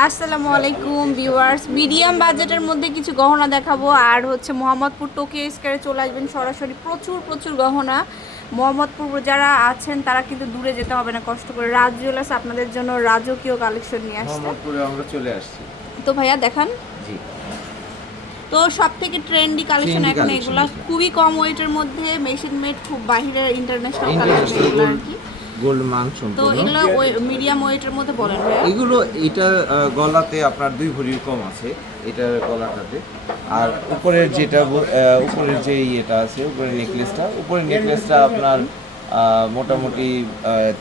আসসালামু আলাইকুম viewers. Medium বাজেটের মধ্যে কিছু গহনা দেখাবো। আর হচ্ছে মোহাম্মদপুর টোকিও স্কোয়ারে চলে আসবেন সরাসরি। প্রচুর প্রচুর গহনা। মোহাম্মদপুর যারা আছেন তারা কিন্তু দূরে যেতে হবে না কষ্ট করে। রাজ জুয়েলার্স আপনাদের জন্য রাজকীয় কালেকশন নিয়ে আসছে। মোহাম্মদপুরে আমরা চলে আসছি। তো ভাইয়া দেখান। জি। তো সব থেকে ট্রেন্ডি কালেকশন এখন। এগুলা খুবই কম ওয়েটের মধ্যে মেশিন মেড খুব বাহিরের ইন্টারন্যাশনাল কালেকশন এগুলো আর কি। গোল্ড মান তো এগুলো মিডিয়াম ওয়েটের মধ্যে বলেন এগুলো এটা গলাতে আপনার দুই ভরির কম আছে এটার গলাটাতে। আর উপরের যেটা উপরের যে ইয়েটা আছে উপরের নেকলেসটা উপরের নেকলেসটা আপনার মোটামুটি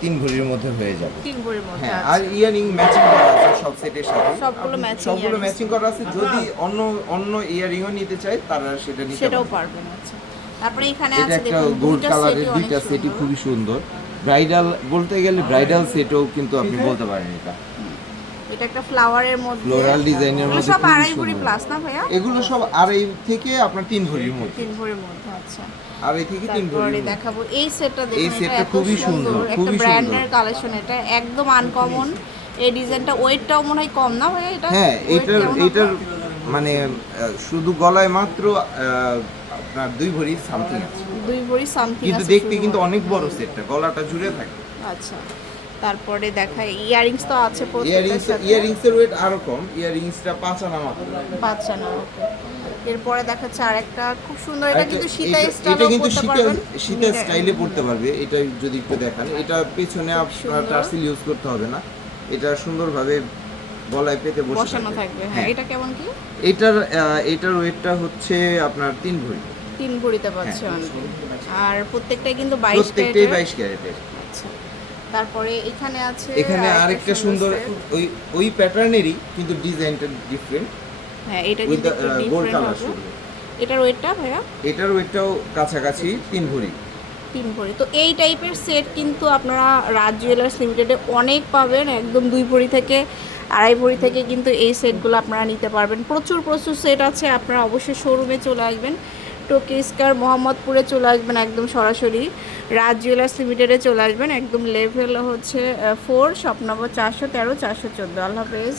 তিন ভরির মধ্যে হয়ে যাবে। তিন ভরির মধ্যে হ্যাঁ আর ইয়ারিং ম্যাচিং করা আছে সব সেটের সাথে। সবগুলো matching সবগুলো ম্যাচিং করা আছে যদি অন্য অন্য ইয়ারিংও নিতে চায় তারা সেটা নিতে সেটাও পারবেন আচ্ছা। তারপরে এখানে এটা আছে একটা দেখুন গোল্ড দুইটা সেটই। খুবই সুন্দর। ব্রাইডাল বলতে গেলে ব্রাইডাল সেটও কিন্তু আপনি বলতে পারেন এটা। এটা একটা ফ্লাওয়ারের মধ্যে এর এগুলো মধ্যে সব আড়াই ভরি প্লাস না ভাইয়া? এগুলো সব আড়াই থেকে আপনার তিন ভরির মধ্যে। তিন ভরির মধ্যে আচ্ছা। আড়াই থেকে তিন ভরির দেখাবো এই সেটটা দেখুন এই সেটটা খুবই সুন্দর খুবই ব্র্যান্ডের কালেকশন এটা একদম আনকমন এই ডিজাইনটা ওয়েটটাও মনে হয় কম না ভাইয়া এটা? হ্যাঁ এটার এটার মানে শুধু গলায় মাত্র আপনার দুই ভরি সামথিং আছে। দুই ভরি সামথিং কিন্তু দেখতে কিন্তু অনেক বড় সেটটা গলাটা জুড়ে থাকে। আচ্ছা তারপরে দেখা ইয়ারিংস তো আছে ইয়ারিংস ইয়ারিংস এর ওয়েট আরও কম ইয়ারিংসটা পাঁচ আনা মাত্র। বাচ্চা না ওকে এরপরে দেখাচ্ছে আরেকটা খুব সুন্দর এটা কিন্তু সীতা এটা- কিন্তু শীতের স্টাইলে পড়তে পারবে এটা যদি একটু দেখান। এটা পেছনে আপনার সুন্দর। টার্সেল ইউজ করতে হবে না। এটা সুন্দরভাবে গলায় পেতে বসে বসানো থাকবে হ্যাঁ হ্যাঁ। এটা কেমন কি? এটার এটার ওয়েটটা হচ্ছে আপনার তিন ভরি। তিন ভরিতে পাচ্ছে হ্যাঁ। অনেকে আর প্রত্যেকটাই কিন্তু বাইশ প্রত্যেকটাই ক্যারেটের? বাইশ ক্যারেটের। আচ্ছা। তারপরে এখানে আছে এখানে আরেকটা সুন্দর ওই ওই প্যাটার্নেরই কিন্তু ডিজাইনটা ডিফারেন্ট হ্যাঁ এটা কিন্তু ডিফারেন্ট এটার ওয়েটটা ভাইয়া? এটার ওয়েটটাও কাছাকাছি তিন ভরি। তিন ভরি। তো এই টাইপের সেট কিন্তু আপনারা রাজ জুয়েলার্স লিমিটেডে অনেক পাবেন, একদম দুই ভরি থেকে আড়াই ভরি থেকে কিন্তু এই সেটগুলো আপনারা নিতে পারবেন। প্রচুর প্রচুর সেট আছে, আপনারা অবশ্যই শোরুমে চলে আসবেন। টোকিস্কার মোহাম্মদপুরে চলে আসবেন একদম সরাসরি। রাজ জুয়েলার্স লিমিটেডে চলে আসবেন, একদম লেভেল হচ্ছে ফোর শপ নম্বর চারশো তেরো, চারশো চোদ্দ। আল্লাহ হাফেজ।